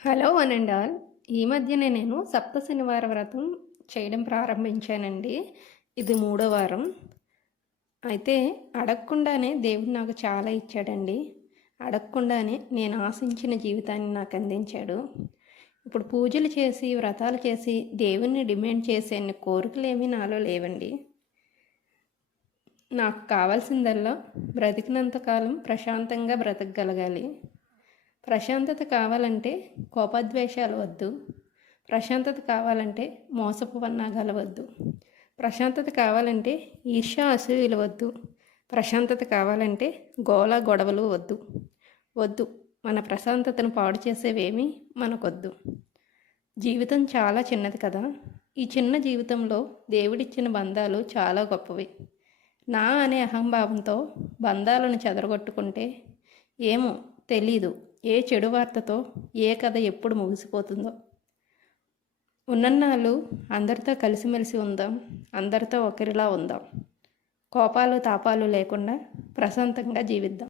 Hello one and all. ఈ మధ్యనే నేను సప్త శనివార వ్రతం చేయడం ప్రారంభించానండి. ఇది మూడో వారం. అయితే అడగకుండానే దేవుడు నాకు చాలా ఇచ్చాడండి. అడగకుండానే నేను ఆశించిన జీవితాన్ని నాకు అందించాడు. ఇప్పుడు పూజలు చేసి వ్రతాలు చేసి దేవుణ్ణి డిమాండ్ చేసే కోరికలేమీ నాలో లేవండి. నాకు కావాల్సిందల్లా బ్రతికినంతకాలం ప్రశాంతంగా బ్రతకగలగాలి. ప్రశాంతత కావాలంటే కోపద్వేషాలు వద్దు. ప్రశాంతత కావాలంటే మోసపు పన్నాగాలు వద్దు. ప్రశాంతత కావాలంటే ఈర్ష్య అసూయలు వద్దు. ప్రశాంతత కావాలంటే గోల గొడవలు వద్దు. వద్దు, మన ప్రశాంతతను పాడు చేసేవేమీ మనకొద్దు. జీవితం చాలా చిన్నది కదా. ఈ చిన్న జీవితంలో దేవుడిచ్చిన బంధాలు చాలా గొప్పవి. నా అనే అహంభావంతో బంధాలను చెదరగొట్టుకుంటే ఏమో తెలీదు ఏ చెడు వార్తతో ఏ కథ ఎప్పుడు ముగిసిపోతుందో. ఉన్నన్నాళ్ళు అందరితో కలిసిమెలిసి ఉందాం, అందరితో ఒకరిలా ఉందాం. కోపాలు తాపాలు లేకుండా ప్రశాంతంగా జీవిద్దాం.